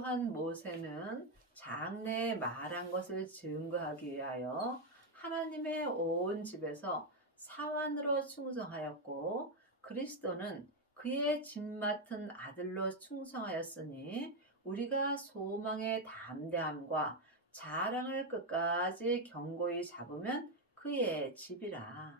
또한 모세는 장래에 말한 것을 증거하기 위하여 하나님의 온 집에서 사환으로 충성하였고 그리스도는 그의 집 맡은 아들로 충성하였으니 우리가 소망의 담대함과 자랑을 끝까지 견고히 잡으면 그의 집이라.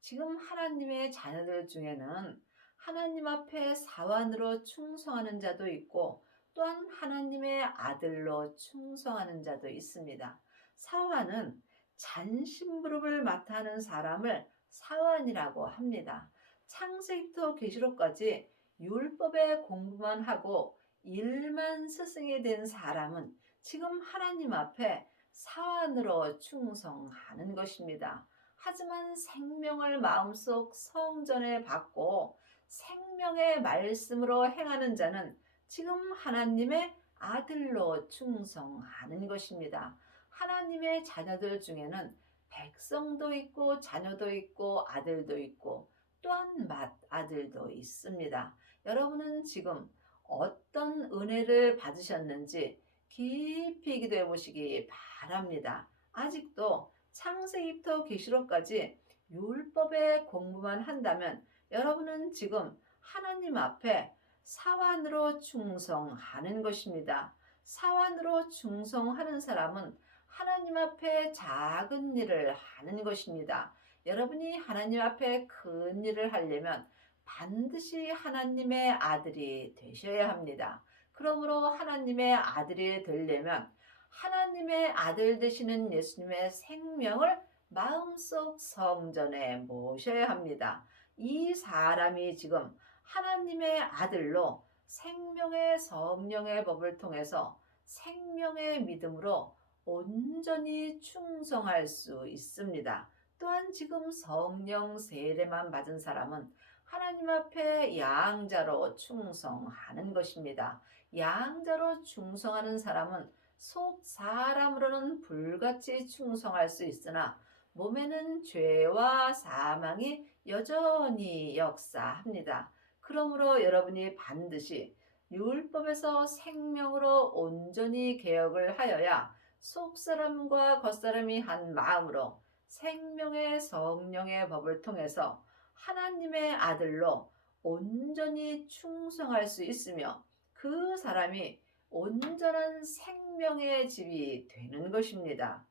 지금 하나님의 자녀들 중에는 하나님 앞에 사환으로 충성하는 자도 있고 또한 하나님의 아들로 충성하는 자도 있습니다. 사환은 잔심부름을 맡아 하는 사람을 사환이라고 합니다. 창세기부터 계시록까지 율법의 공부만 하고 일만 스승이 된 사람은 지금 하나님 앞에 사환으로 충성하는 것입니다. 하지만 생명을 마음속 성전에 받고 생명의 말씀으로 행하는 자는 지금 하나님의 아들로 충성하는 것입니다. 하나님의 자녀들 중에는 백성도 있고 자녀도 있고 아들도 있고 또한 맏아들도 있습니다. 여러분은 지금 어떤 은혜를 받으셨는지 깊이 기도해 보시기 바랍니다. 아직도 창세기부터 계시록까지 율법의 공부만 한다면 여러분은 지금 하나님 앞에 사환으로 충성하는 것입니다. 사환으로 충성하는 사람은 하나님 앞에 작은 일을 하는 것입니다. 여러분이 하나님 앞에 큰 일을 하려면 반드시 하나님의 아들이 되셔야 합니다. 그러므로 하나님의 아들이 되려면 하나님의 아들 되시는 예수님의 생명을 마음속 성전에 모셔야 합니다. 이 사람이 지금 하나님의 아들로 생명의 성령의 법을 통해서 생명의 믿음으로 온전히 충성할 수 있습니다. 또한 지금 성령 세례만 받은 사람은 하나님 앞에 양자로 충성하는 것입니다. 양자로 충성하는 사람은 속 사람으로는 불같이 충성할 수 있으나 몸에는 죄와 사망이 여전히 역사합니다. 그러므로 여러분이 반드시 율법에서 생명으로 온전히 개혁을 하여야 속사람과 겉사람이 한 마음으로 생명의 성령의 법을 통해서 하나님의 아들로 온전히 충성할 수 있으며 그 사람이 온전한 생명의 집이 되는 것입니다.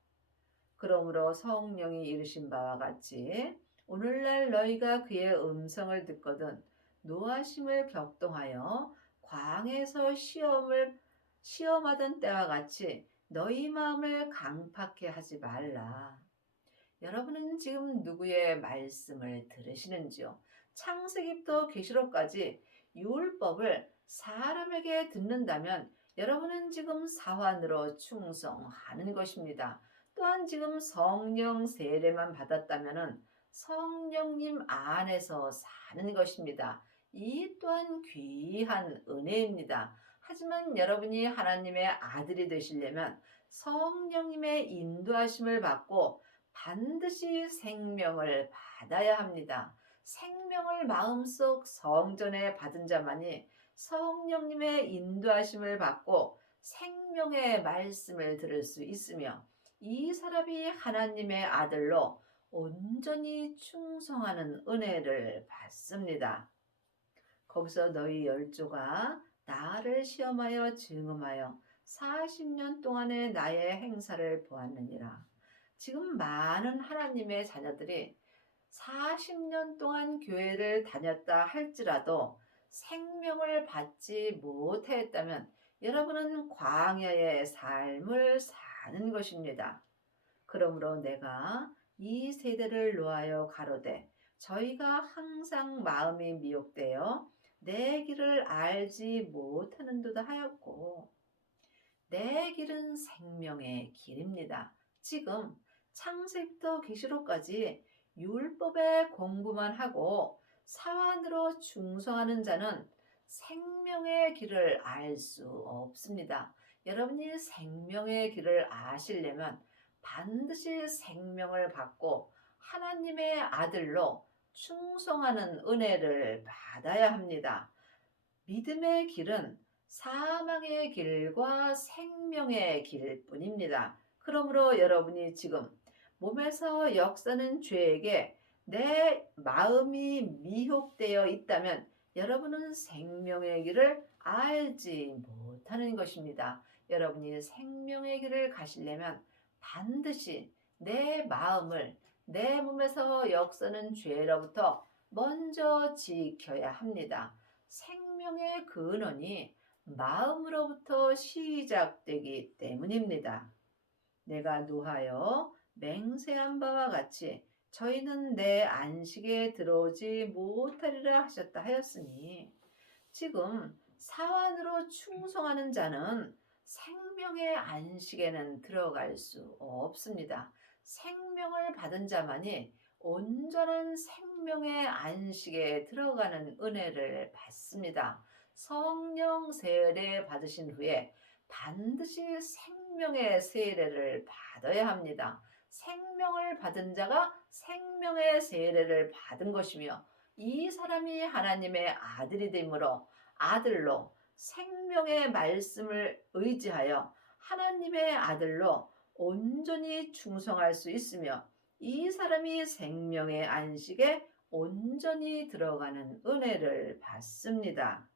그러므로 성령이 이르신 바와 같이 오늘날 너희가 그의 음성을 듣거든 노하심을 격동하여 광에서 시험하던 때와 같이 너희 마음을 강팍해 하지 말라. 여러분은 지금 누구의 말씀을 들으시는지요? 창세기부터 계시록까지 율법을 사람에게 듣는다면 여러분은 지금 사환으로 충성하는 것입니다. 또한 지금 성령 세례만 받았다면 성령님 안에서 사는 것입니다. 이 또한 귀한 은혜입니다. 하지만 여러분이 하나님의 아들이 되시려면 성령님의 인도하심을 받고 반드시 생명을 받아야 합니다. 생명을 마음속 성전에 받은 자만이 성령님의 인도하심을 받고 생명의 말씀을 들을 수 있으며 이 사람이 하나님의 아들로 온전히 충성하는 은혜를 받습니다. 거기서 너희 열조가 나를 시험하여 증음하여 40년 동안의 나의 행사를 보았느니라. 지금 많은 하나님의 자녀들이 40년 동안 교회를 다녔다 할지라도 생명을 받지 못하였다면 여러분은 광야의 삶을 사는 것입니다. 그러므로 내가 이 세대를 노하여 가로되 저희가 항상 마음이 미혹되어 내 길을 알지 못하는도다 하였고 내 길은 생명의 길입니다. 지금 창세기부터 계시록까지 율법의 공부만 하고 사환으로 충성하는 자는 생명의 길을 알 수 없습니다. 여러분이 생명의 길을 아시려면 반드시 생명을 받고 하나님의 아들로 충성하는 은혜를 받아야 합니다. 믿음의 길은 사망의 길과 생명의 길뿐입니다. 그러므로 여러분이 지금 몸에서 역사는 죄에게 내 마음이 미혹되어 있다면 여러분은 생명의 길을 알지 못하는 것입니다. 여러분이 생명의 길을 가시려면 반드시 내 마음을 내 몸에서 역사는 죄로부터 먼저 지켜야 합니다. 생명의 근원이 마음으로부터 시작되기 때문입니다. 내가 노하여 맹세한 바와 같이 저희는 내 안식에 들어오지 못하리라 하셨다 하였으니 지금 사완으로 충성하는 자는 생명의 안식에는 들어갈 수 없습니다. 생명을 받은 자만이 온전한 생명의 안식에 들어가는 은혜를 받습니다. 성령 세례 받으신 후에 반드시 생명의 세례를 받아야 합니다. 생명을 받은 자가 생명의 세례를 받은 것이며 이 사람이 하나님의 아들이 되므로 아들로 생명의 말씀을 의지하여 하나님의 아들로 온전히 충성할 수 있으며 이 사람이 생명의 안식에 온전히 들어가는 은혜를 받습니다.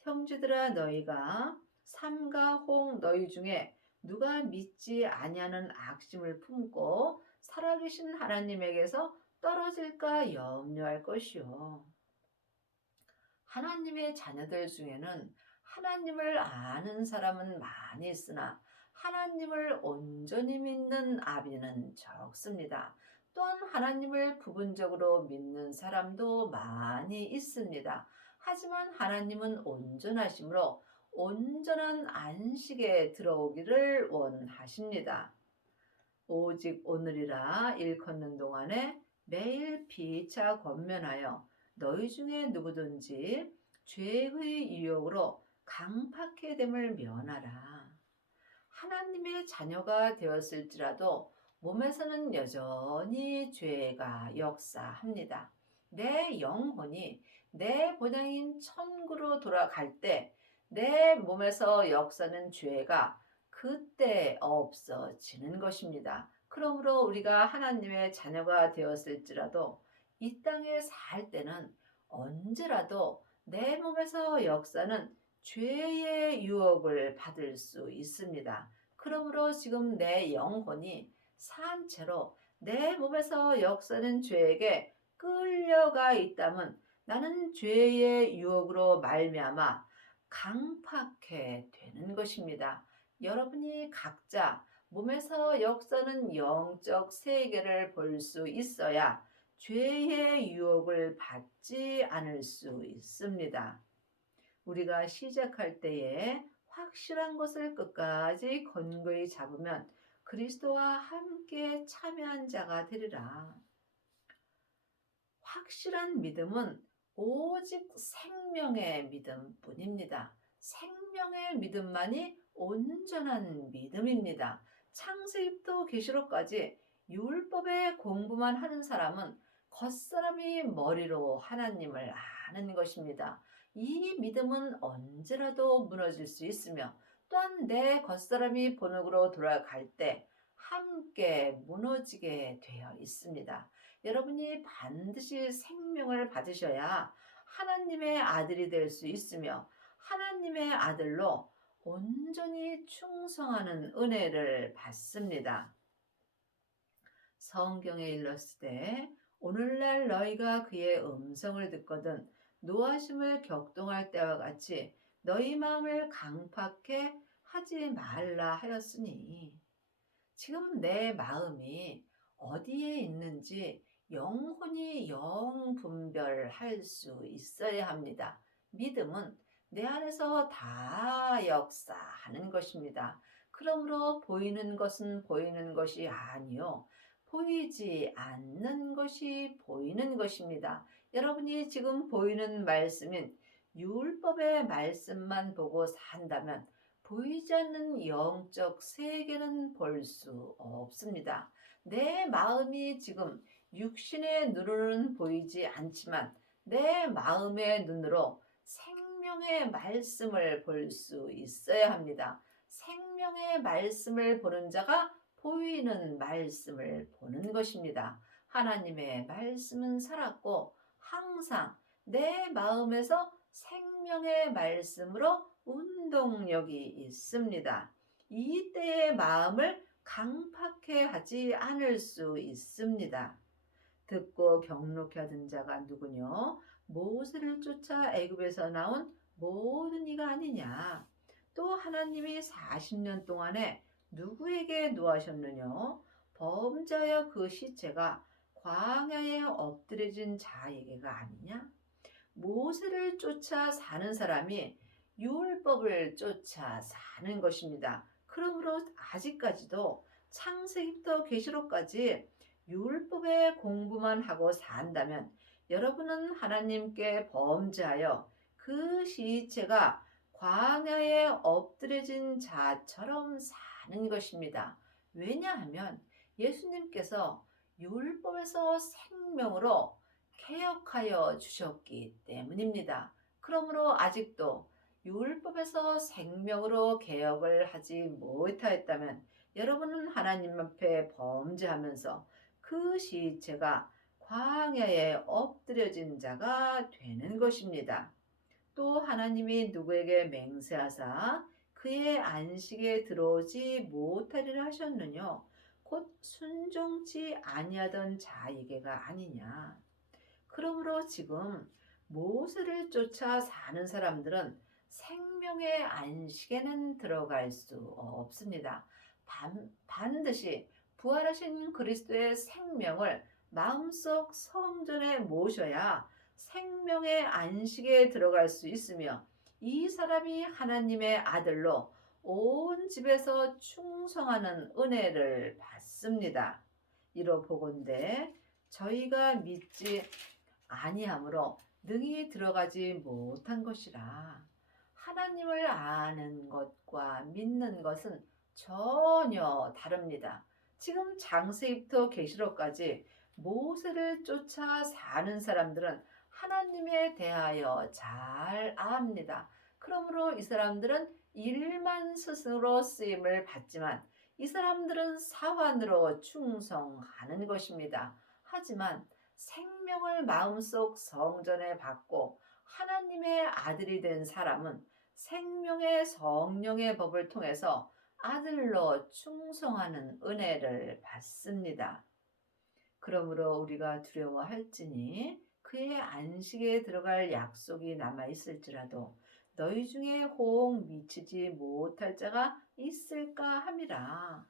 형제들아 너희가 삼가 홍 너희 중에 누가 믿지 아니하는 악심을 품고 살아계신 하나님에게서 떨어질까 염려할 것이요. 하나님의 자녀들 중에는 하나님을 아는 사람은 많이 있으나 하나님을 온전히 믿는 아비는 적습니다. 또한 하나님을 부분적으로 믿는 사람도 많이 있습니다. 하지만 하나님은 온전하시므로 온전한 안식에 들어오기를 원하십니다. 오직 오늘이라 일컫는 동안에 매일 피차 권면하여 너희 중에 누구든지 죄의 유혹으로 강팍해 됨을 면하라. 하나님의 자녀가 되었을지라도 몸에서는 여전히 죄가 역사합니다. 내 영혼이 내 본향인 천국으로 돌아갈 때 내 몸에서 역사는 죄가 그때 없어지는 것입니다. 그러므로 우리가 하나님의 자녀가 되었을지라도 이 땅에 살 때는 언제라도 내 몸에서 역사는 죄의 유혹을 받을 수 있습니다. 그러므로 지금 내 영혼이 산 채로 내 몸에서 역사는 죄에게 끌려가 있다면 나는 죄의 유혹으로 말미암아 강팍해 되는 것입니다. 여러분이 각자 몸에서 역사는 영적 세계를 볼 수 있어야 죄의 유혹을 받지 않을 수 있습니다. 우리가 시작할 때에 확실한 것을 끝까지 건거히 잡으면 그리스도와 함께 참여한 자가 되리라. 확실한 믿음은 오직 생명의 믿음뿐입니다. 생명의 믿음만이 온전한 믿음입니다. 창세기부터 계시록까지 율법의 공부만 하는 사람은 겉사람이 머리로 하나님을 아는 것입니다. 이 믿음은 언제라도 무너질 수 있으며 또한 내 겉사람이 본역으로 돌아갈 때 함께 무너지게 되어 있습니다. 여러분이 반드시 생명을 받으셔야 하나님의 아들이 될 수 있으며 하나님의 아들로 온전히 충성하는 은혜를 받습니다. 성경에 일렀으되 오늘날 너희가 그의 음성을 듣거든 노하심을 격동할 때와 같이 너희 마음을 강팍해 하지 말라 하였으니 지금 내 마음이 어디에 있는지 영혼이 영분별할 수 있어야 합니다. 믿음은 내 안에서 다 역사하는 것입니다. 그러므로 보이는 것은 보이는 것이 아니요 보이지 않는 것이 보이는 것입니다. 여러분이 지금 보이는 말씀인 율법의 말씀만 보고 산다면 보이지 않는 영적 세계는 볼 수 없습니다. 내 마음이 지금 육신의 눈으로는 보이지 않지만 내 마음의 눈으로 생명의 말씀을 볼 수 있어야 합니다. 생명의 말씀을 보는 자가 보이는 말씀을 보는 것입니다. 하나님의 말씀은 살았고 항상 내 마음에서 생명의 말씀으로 운동력이 있습니다. 이때의 마음을 강팍해 하지 않을 수 있습니다. 듣고 경록해 하던 자가 누구뇨? 모세를 쫓아 애굽에서 나온 모든 이가 아니냐? 또 하나님이 40년 동안에 누구에게 노하셨느뇨? 범죄하여 그 시체가 광야에 엎드려진 자에게가 아니냐? 모세를 쫓아 사는 사람이 율법을 쫓아 사는 것입니다. 그러므로 아직까지도 창세기부터 계시록까지 율법의 공부만 하고 산다면 여러분은 하나님께 범죄하여 그 시체가 광야에 엎드려진 자처럼 사는 것입니다. 왜냐하면 예수님께서 율법에서 생명으로 개혁하여 주셨기 때문입니다. 그러므로 아직도 율법에서 생명으로 개혁을 하지 못하였다면 여러분은 하나님 앞에 범죄하면서 그 시체가 광야에 엎드려진 자가 되는 것입니다. 또 하나님이 누구에게 맹세하사 그의 안식에 들어오지 못하리라 하셨느뇨? 곧 순종치 아니하던 자에게가 아니냐? 그러므로 지금 모세를 쫓아 사는 사람들은 생명의 안식에는 들어갈 수 없습니다. 반드시 부활하신 그리스도의 생명을 마음속 성전에 모셔야 생명의 안식에 들어갈 수 있으며 이 사람이 하나님의 아들로 온 집에서 충성하는 은혜를 받습니다. 이로 보건대 저희가 믿지 아니함으로 능히 들어가지 못한 것이라. 하나님을 아는 것과 믿는 것은 전혀 다릅니다. 지금 창세기부터 계시록까지 모세를 쫓아 사는 사람들은 하나님에 대하여 잘 압니다. 그러므로 이 사람들은 일만 스승으로 쓰임을 받지만 이 사람들은 사환으로 충성하는 것입니다. 하지만 생명을 마음속 성전에 받고 하나님의 아들이 된 사람은 생명의 성령의 법을 통해서 아들로 충성하는 은혜를 받습니다. 그러므로 우리가 두려워할지니 그의 안식에 들어갈 약속이 남아 있을지라도 너희 중에 호응 미치지 못할 자가 있을까 함이라.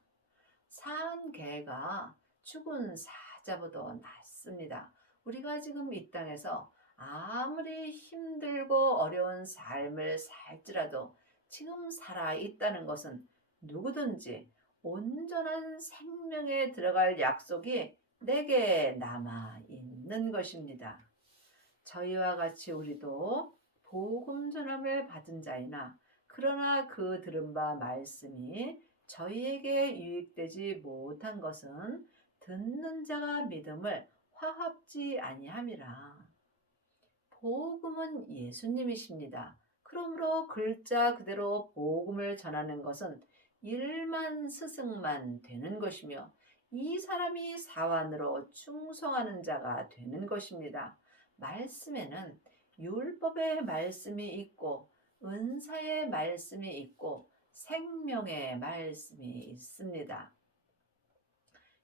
산 개가 죽은 사자보다 낫습니다. 우리가 지금 이 땅에서 아무리 힘들고 어려운 삶을 살지라도 지금 살아 있다는 것은 누구든지 온전한 생명에 들어갈 약속이 내게 남아 있는 것입니다. 저희와 같이 우리도 복음 전함을 받은 자이나 그러나 그 들은 바 말씀이 저희에게 유익되지 못한 것은 듣는 자가 믿음을 화합지 아니함이라. 복음은 예수님이십니다. 그러므로 글자 그대로 복음을 전하는 것은 일만 스승만 되는 것이며 이 사람이 사환으로 충성하는 자가 되는 것입니다. 말씀에는 율법의 말씀이 있고 은사의 말씀이 있고 생명의 말씀이 있습니다.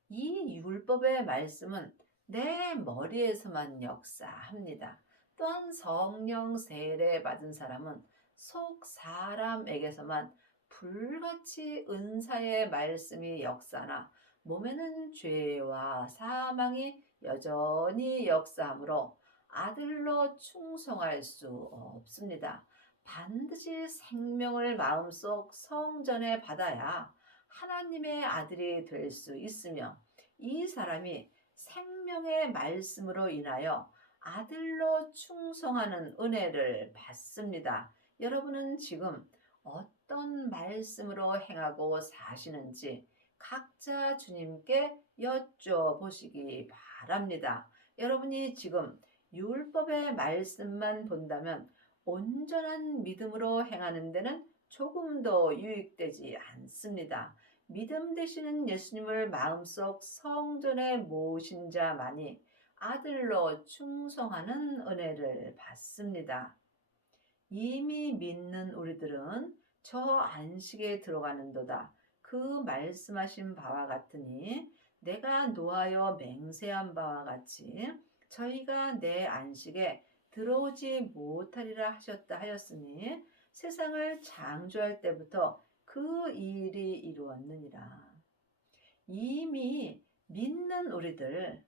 이 율법의 말씀은 내 머리에서만 역사합니다. 또한 성령 세례 받은 사람은 속 사람에게서만 불같이 은사의 말씀이 역사나 몸에는 죄와 사망이 여전히 역사하므로 아들로 충성할 수 없습니다. 반드시 생명을 마음속 성전에 받아야 하나님의 아들이 될 수 있으며 이 사람이 생명의 말씀으로 인하여 아들로 충성하는 은혜를 받습니다. 여러분은 지금 어떤 말씀으로 행하고 사시는지 각자 주님께 여쭤보시기 바랍니다. 여러분이 지금 율법의 말씀만 본다면 온전한 믿음으로 행하는 데는 조금도 유익되지 않습니다. 믿음 되시는 예수님을 마음속 성전에 모신 자만이 아들로 충성하는 은혜를 받습니다. 이미 믿는 우리들은 저 안식에 들어가는도다. 그 말씀하신 바와 같으니 내가 노하여 맹세한 바와 같이 저희가 내 안식에 들어오지 못하리라 하셨다 하였으니 세상을 창조할 때부터 그 일이 이루었느니라. 이미 믿는 우리들,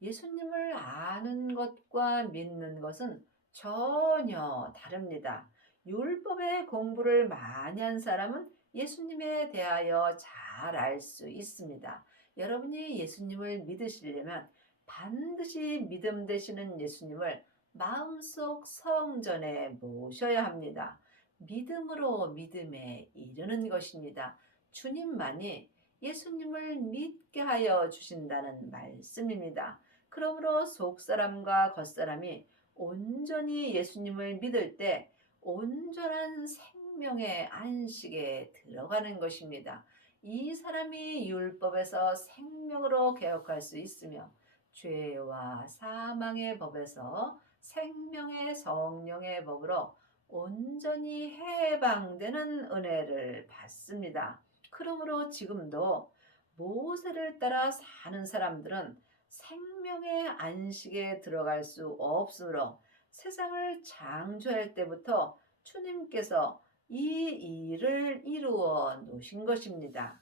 예수님을 아는 것과 믿는 것은 전혀 다릅니다. 율법의 공부를 많이 한 사람은 예수님에 대하여 잘 알 수 있습니다. 여러분이 예수님을 믿으시려면 반드시 믿음 되시는 예수님을 마음속 성전에 모셔야 합니다. 믿음으로 믿음에 이르는 것입니다. 주님만이 예수님을 믿게 하여 주신다는 말씀입니다. 그러므로 속사람과 겉사람이 온전히 예수님을 믿을 때 온전한 생명의 안식에 들어가는 것입니다. 이 사람이 율법에서 생명으로 개혁할 수 있으며 죄와 사망의 법에서 생명의 성령의 법으로 온전히 해방되는 은혜를 받습니다. 그러므로 지금도 모세를 따라 사는 사람들은 생명의 안식에 들어갈 수 없으므로 세상을 창조할 때부터 주님께서 이 일을 이루어 놓으신 것입니다.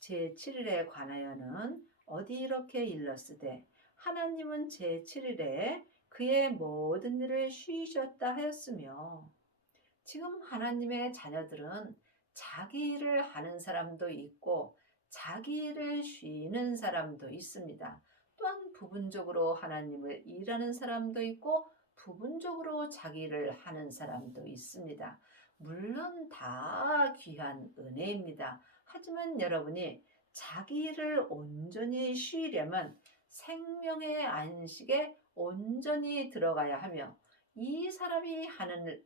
제7일에 관하여는 어디 이렇게 일렀으되 하나님은 제7일에 그의 모든 일을 쉬셨다 하였으며, 지금 하나님의 자녀들은 자기 일을 하는 사람도 있고 자기 일을 쉬는 사람도 있습니다. 또한 부분적으로 하나님을 일하는 사람도 있고 부분적으로 자기 일을 하는 사람도 있습니다. 물론 다 귀한 은혜입니다. 하지만 여러분이 자기 일을 온전히 쉬려면 생명의 안식에 온전히 들어가야 하며 이 사람이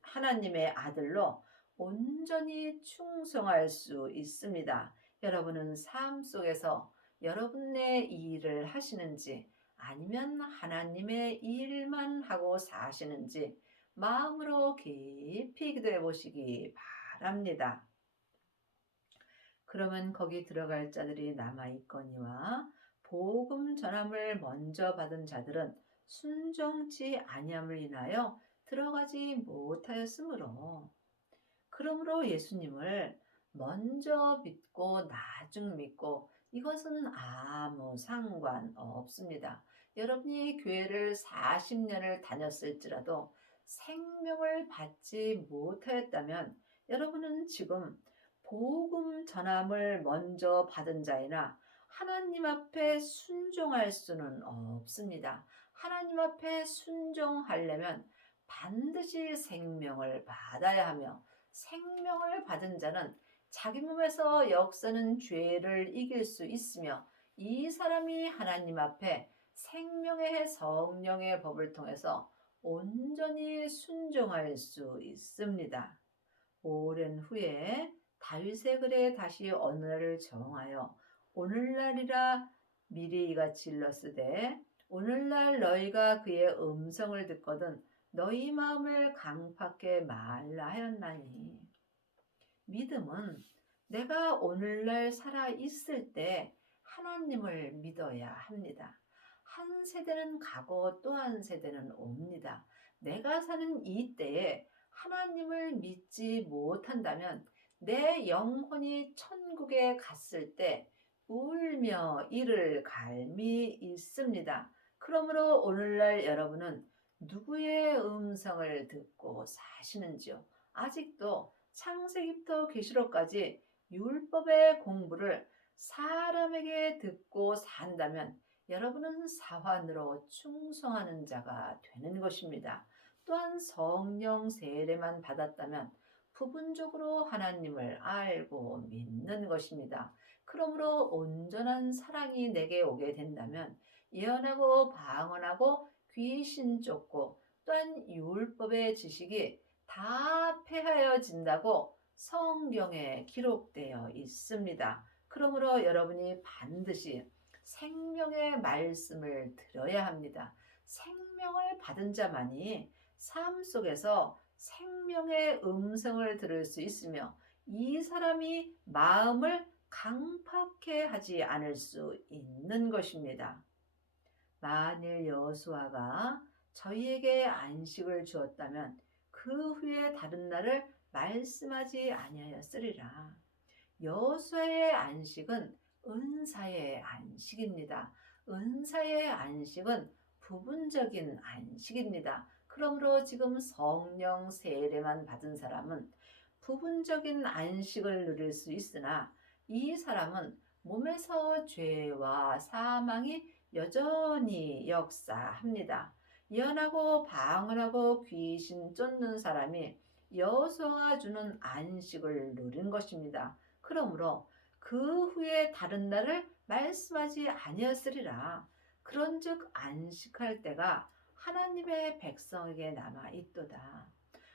하나님의 아들로 온전히 충성할 수 있습니다. 여러분은 삶 속에서 여러분의 일을 하시는지 아니면 하나님의 일만 하고 사시는지 마음으로 깊이 기도해 보시기 바랍니다. 그러면 거기 들어갈 자들이 남아있거니와 복음 전함을 먼저 받은 자들은 순종치 아니함을 인하여 들어가지 못하였으므로, 그러므로 예수님을 먼저 믿고 나중 믿고 이것은 아무 상관없습니다. 여러분이 교회를 40년을 다녔을지라도 생명을 받지 못하였다면 여러분은 지금 복음 전함을 먼저 받은 자이나 하나님 앞에 순종할 수는 없습니다. 하나님 앞에 순종하려면 반드시 생명을 받아야 하며 생명을 받은 자는 자기 몸에서 역사는 죄를 이길 수 있으며 이 사람이 하나님 앞에 생명의 성령의 법을 통해서 온전히 순종할 수 있습니다. 오랜 후에 다윗의 글에 다시 어느 날을 정하여 오늘날이라 미리 이같이 일렀으되 오늘날 너희가 그의 음성을 듣거든 너희 마음을 강팍해 말라 하였나니. 믿음은 내가 오늘날 살아 있을 때 하나님을 믿어야 합니다. 한 세대는 가고 또 한 세대는 옵니다. 내가 사는 이 때에 하나님을 믿지 못한다면 내 영혼이 천국에 갔을 때 울며 이를 갈미 있습니다. 그러므로 오늘날 여러분은 누구의 음성을 듣고 사시는지요? 아직도 창세기부터 계시록까지 율법의 공부를 사람에게 듣고 산다면 여러분은 사환으로 충성하는 자가 되는 것입니다. 또한 성령 세례만 받았다면 부분적으로 하나님을 알고 믿는 것입니다. 그러므로 온전한 사랑이 내게 오게 된다면 예언하고 방언하고 귀신 쫓고 또한 율법의 지식이 다 패하여진다고 성경에 기록되어 있습니다. 그러므로 여러분이 반드시 생명의 말씀을 들어야 합니다. 생명을 받은 자만이 삶 속에서 생명의 음성을 들을 수 있으며 이 사람이 마음을 강팍해 하지 않을 수 있는 것입니다. 만일 여호수아가 저희에게 안식을 주었다면 그 후에 다른 날을 말씀하지 아니하였으리라. 여호수아의 안식은 은사의 안식입니다. 은사의 안식은 부분적인 안식입니다. 그러므로 지금 성령 세례만 받은 사람은 부분적인 안식을 누릴 수 있으나 이 사람은 몸에서 죄와 사망이 여전히 역사합니다. 예언하고 방언하고 귀신 쫓는 사람이 여호수아가 주는 안식을 누린 것입니다. 그러므로 그 후에 다른 날을 말씀하지 아니었으리라. 그런즉 안식할 때가 하나님의 백성에게 남아 있도다.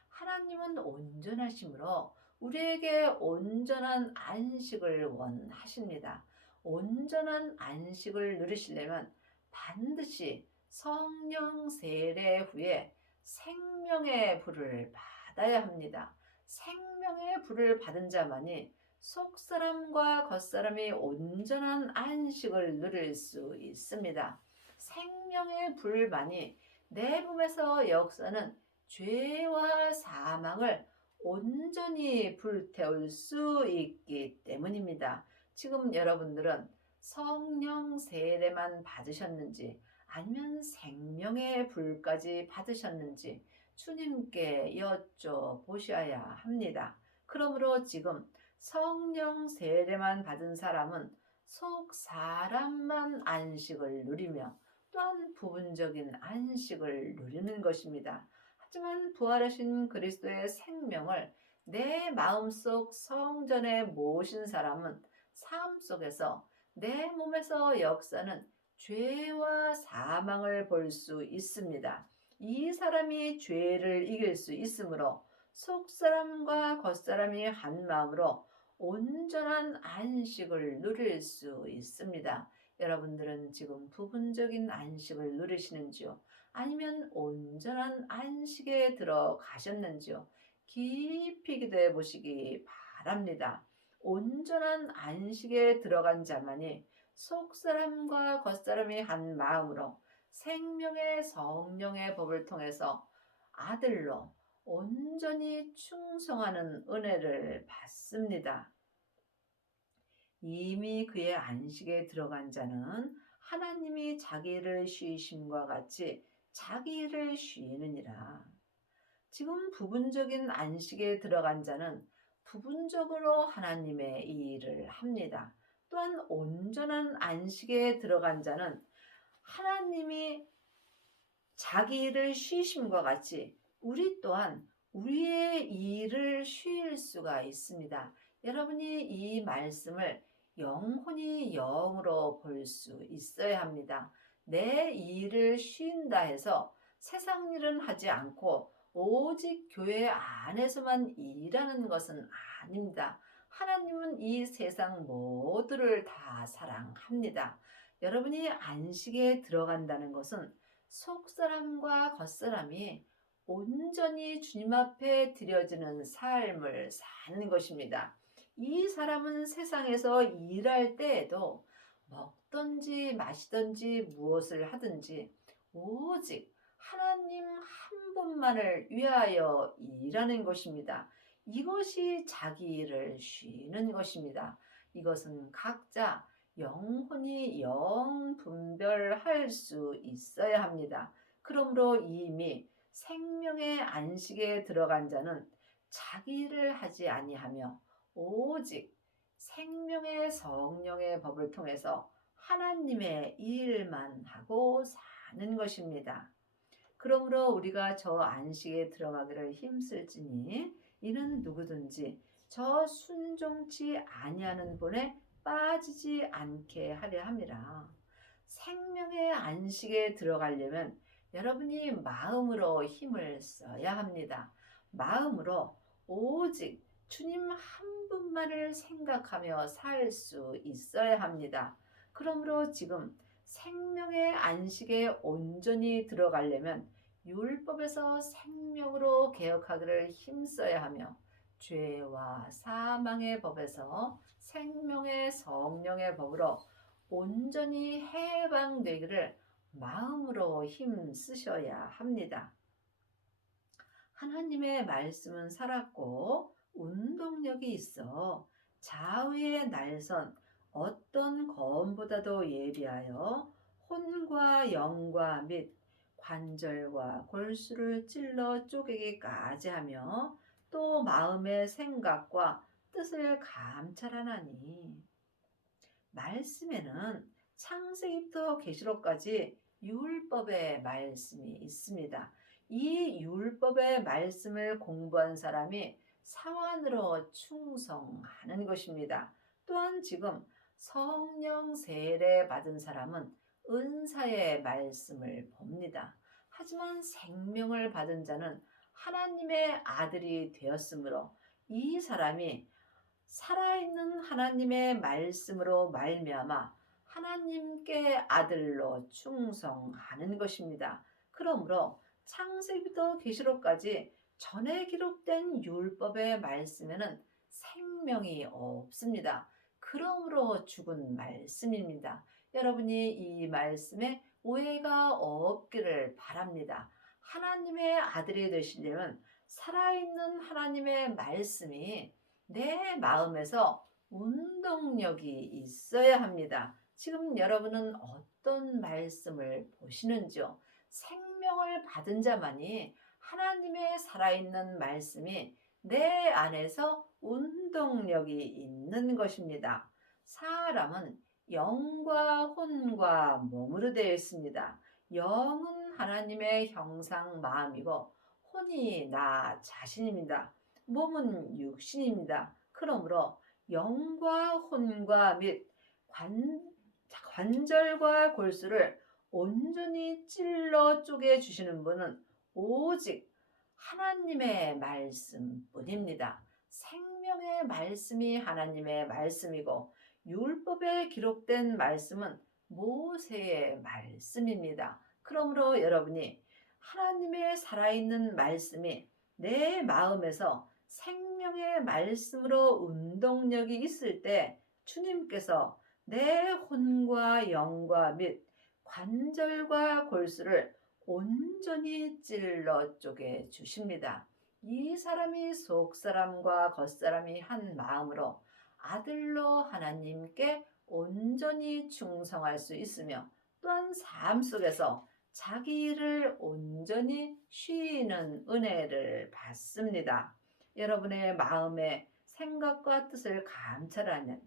하나님은 온전하심으로 우리에게 온전한 안식을 원하십니다. 온전한 안식을 누리시려면 반드시 성령 세례 후에 생명의 불을 받아야 합니다. 생명의 불을 받은 자만이 속사람과 겉사람이 온전한 안식을 누릴 수 있습니다. 생명의 불만이 내 몸에서 역사는 죄와 사망을 온전히 불태울 수 있기 때문입니다. 지금 여러분들은 성령 세례만 받으셨는지 아니면 생명의 불까지 받으셨는지 주님께 여쭤보셔야 합니다. 그러므로 지금 성령 세례만 받은 사람은 속 사람만 안식을 누리며 또한 부분적인 안식을 누리는 것입니다. 하지만 부활하신 그리스도의 생명을 내 마음속 성전에 모신 사람은 삶 속에서 내 몸에서 역사는 죄와 사망을 볼 수 있습니다. 이 사람이 죄를 이길 수 있으므로 속사람과 겉사람이 한 마음으로 온전한 안식을 누릴 수 있습니다. 여러분들은 지금 부분적인 안식을 누리시는지요? 아니면 온전한 안식에 들어가셨는지요? 깊이 기도해 보시기 바랍니다. 온전한 안식에 들어간 자만이 속사람과 겉사람이 한 마음으로 생명의 성령의 법을 통해서 아들로 온전히 충성하는 은혜를 받습니다. 이미 그의 안식에 들어간 자는 하나님이 자기를 쉬심과 같이 자기를 쉬느니라. 지금 부분적인 안식에 들어간 자는 부분적으로 하나님의 일을 합니다. 또한 온전한 안식에 들어간 자는 하나님이 자기 일을 쉬심과 같이 우리 또한 우리의 일을 쉴 수가 있습니다. 여러분이 이 말씀을 영혼이 영으로 볼 수 있어야 합니다. 내 일을 쉰다 해서 세상 일은 하지 않고 오직 교회 안에서만 일하는 것은 아닙니다. 하나님은 이 세상 모두를 다 사랑합니다. 여러분이 안식에 들어간다는 것은 속사람과 겉사람이 온전히 주님 앞에 드려지는 삶을 사는 것입니다. 이 사람은 세상에서 일할 때에도 먹든지 마시든지 무엇을 하든지 오직 하나님 한 분만을 위하여 일하는 것입니다. 이것이 자기 일을 쉬는 것입니다. 이것은 각자 영혼이 영 분별할 수 있어야 합니다. 그러므로 이미 생명의 안식에 들어간 자는 자기 일을 하지 아니하며 오직 생명의 성령의 법을 통해서 하나님의 일만 하고 사는 것입니다. 그러므로 우리가 저 안식에 들어가기를 힘쓸지니 이는 누구든지 저 순종치 아니하는 본에 빠지지 않게 하려 함이라. 생명의 안식에 들어가려면 여러분이 마음으로 힘을 써야 합니다. 마음으로 오직 주님 한 분만을 생각하며 살 수 있어야 합니다. 그러므로 지금 생명의 안식에 온전히 들어가려면 율법에서 생명으로 개혁하기를 힘써야 하며 죄와 사망의 법에서 생명의 성령의 법으로 온전히 해방되기를 마음으로 힘쓰셔야 합니다. 하나님의 말씀은 살았고 운동력이 있어 좌우의 날선 어떤 검보다도 예비하여 혼과 영과 및 관절과 골수를 찔러 쪼개기까지 하며 또 마음의 생각과 뜻을 감찰하나니 말씀에는 창세기부터 계시록까지 율법의 말씀이 있습니다. 이 율법의 말씀을 공부한 사람이 사환으로 충성하는 것입니다. 또한 지금 성령 세례 받은 사람은 은사의 말씀을 봅니다. 하지만 생명을 받은 자는 하나님의 아들이 되었으므로 이 사람이 살아있는 하나님의 말씀으로 말미암아 하나님께 아들로 충성하는 것입니다. 그러므로 창세기부터 계시록까지 전에 기록된 율법의 말씀에는 생명이 없습니다. 그러므로 죽은 말씀입니다. 여러분이 이 말씀에 오해가 없기를 바랍니다. 하나님의 아들이 되시려면 살아있는 하나님의 말씀이 내 마음에서 운동력이 있어야 합니다. 지금 여러분은 어떤 말씀을 보시는지요? 생명을 받은 자만이 하나님의 살아있는 말씀이 내 안에서 운동력이 있는 것입니다. 사람은 영과 혼과 몸으로 되어 있습니다. 영은 하나님의 형상 마음이고 혼이 나 자신입니다. 몸은 육신입니다. 그러므로 영과 혼과 및 관절과 골수를 온전히 찔러 쪼개 주시는 분은 오직 하나님의 말씀뿐입니다. 생명의 말씀이 하나님의 말씀이고 율법에 기록된 말씀은 모세의 말씀입니다. 그러므로 여러분이 하나님의 살아있는 말씀이 내 마음에서 생명의 말씀으로 운동력이 있을 때 주님께서 내 혼과 영과 및 관절과 골수를 온전히 찔러 쪼개 주십니다. 이 사람이 속사람과 겉사람이 한 마음으로 아들로 하나님께 온전히 충성할 수 있으며 또한 삶 속에서 자기 일을 온전히 쉬는 은혜를 받습니다. 여러분의 마음의 생각과 뜻을 감찰하는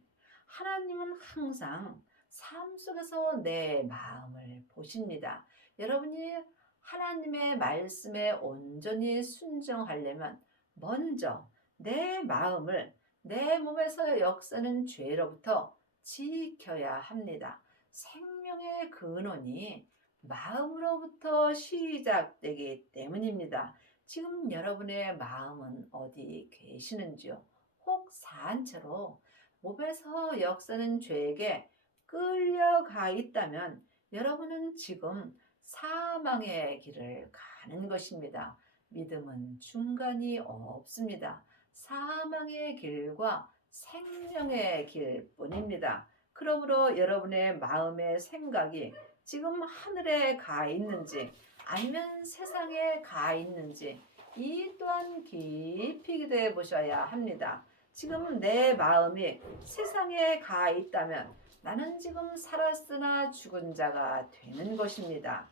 하나님은 항상 삶 속에서 내 마음을 보십니다. 여러분이 하나님의 말씀에 온전히 순종하려면 먼저 내 마음을 내 몸에서 역사는 죄로부터 지켜야 합니다. 생명의 근원이 마음으로부터 시작되기 때문입니다. 지금 여러분의 마음은 어디 계시는지요? 혹 산채로 몸에서 역사는 죄에게 끌려가 있다면 여러분은 지금 사망의 길을 가는 것입니다. 믿음은 중간이 없습니다. 사망의 길과 생명의 길뿐입니다. 그러므로 여러분의 마음의 생각이 지금 하늘에 가 있는지 아니면 세상에 가 있는지 이 또한 깊이 기도해 보셔야 합니다. 지금 내 마음이 세상에 가 있다면 나는 지금 살았으나 죽은 자가 되는 것입니다.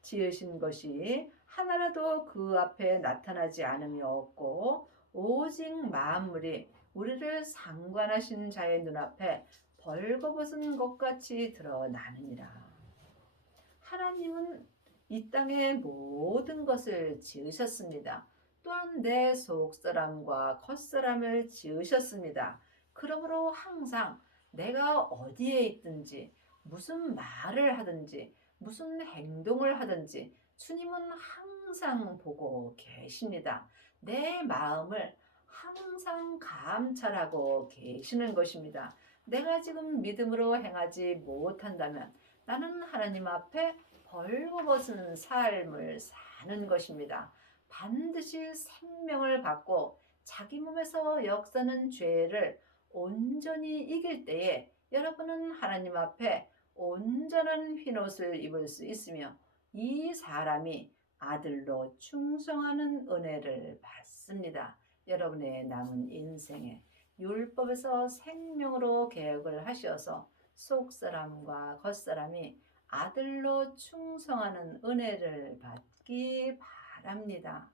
지으신 것이 하나라도 그 앞에 나타나지 않음이 없고 오직 만물이 우리를 상관하신 자의 눈앞에 벌거벗은 것 같이 드러나느니라. 하나님은 이 땅의 모든 것을 지으셨습니다. 또한 내 속사람과 겉사람을 지으셨습니다. 그러므로 항상 내가 어디에 있든지 무슨 말을 하든지 무슨 행동을 하든지 주님은 항상 보고 계십니다. 내 마음을 항상 감찰하고 계시는 것입니다. 내가 지금 믿음으로 행하지 못한다면 나는 하나님 앞에 벌거벗은 삶을 사는 것입니다. 반드시 생명을 받고 자기 몸에서 역사는 죄를 온전히 이길 때에 여러분은 하나님 앞에 온전한 흰옷을 입을 수 있으며 이 사람이 아들로 충성하는 은혜를 받습니다. 여러분의 남은 인생에 율법에서 생명으로 개혁을 하셔서 속사람과 겉사람이 아들로 충성하는 은혜를 받기 바랍니다.